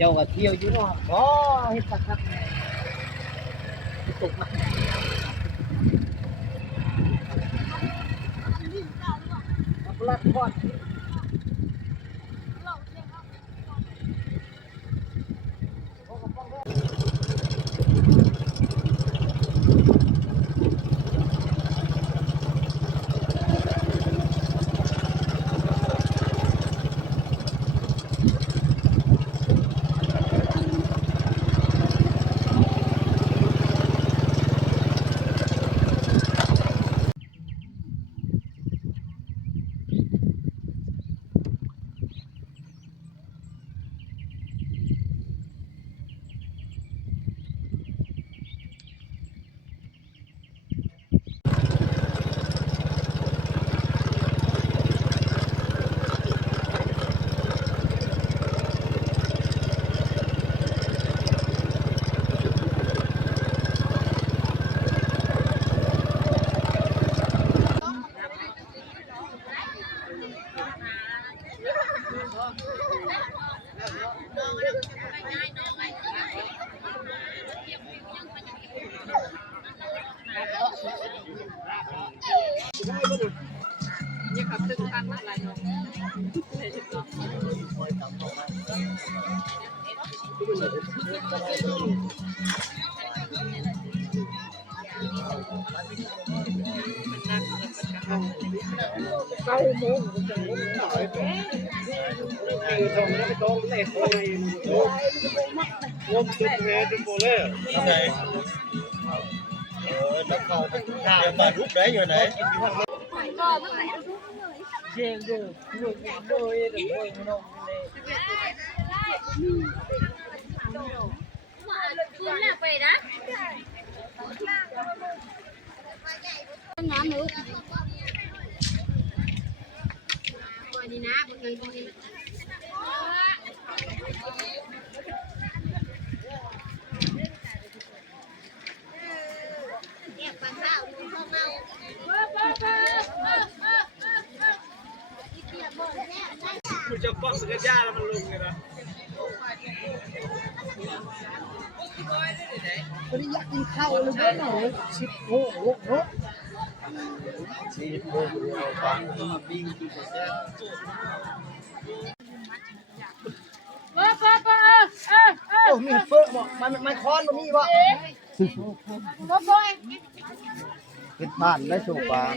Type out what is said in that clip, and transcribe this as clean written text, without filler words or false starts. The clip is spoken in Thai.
เจ้าก็เที่ยวอยู่เนาะบ่เฮ็ดคักๆตกมาลัดพอดนี่ครับตึ้งตันมาหลายน้องใช่ถูกต้องเข้าโมงจะโมงหน่อยไปตรงนี้ไปตรงไหนโอ้ยงมจุดแห่จุดโบเล่ยังไงแล้วเขาเดี๋ยวมาลุกได้อยู่ไหนเชียงดูดูดูเดี๋ยวโวยน้องเลยคุณน่ะไปนะน้ำหนูตัวนี้นะบางทีเนี่ยปลาข้าวดูข้าวเมาคุณจะป้องสกัดยาแล้วมันลงเลยนะวันนี้อยากกินข้าวเลยเว้ยหน่อย10 โมง6 โมง10 โมงฟังมาปิ้งกินเสร็จโอ้มีเฟิร์กบอกมันค้อนมันมีบ่เป็นบ้านได้สูบปาน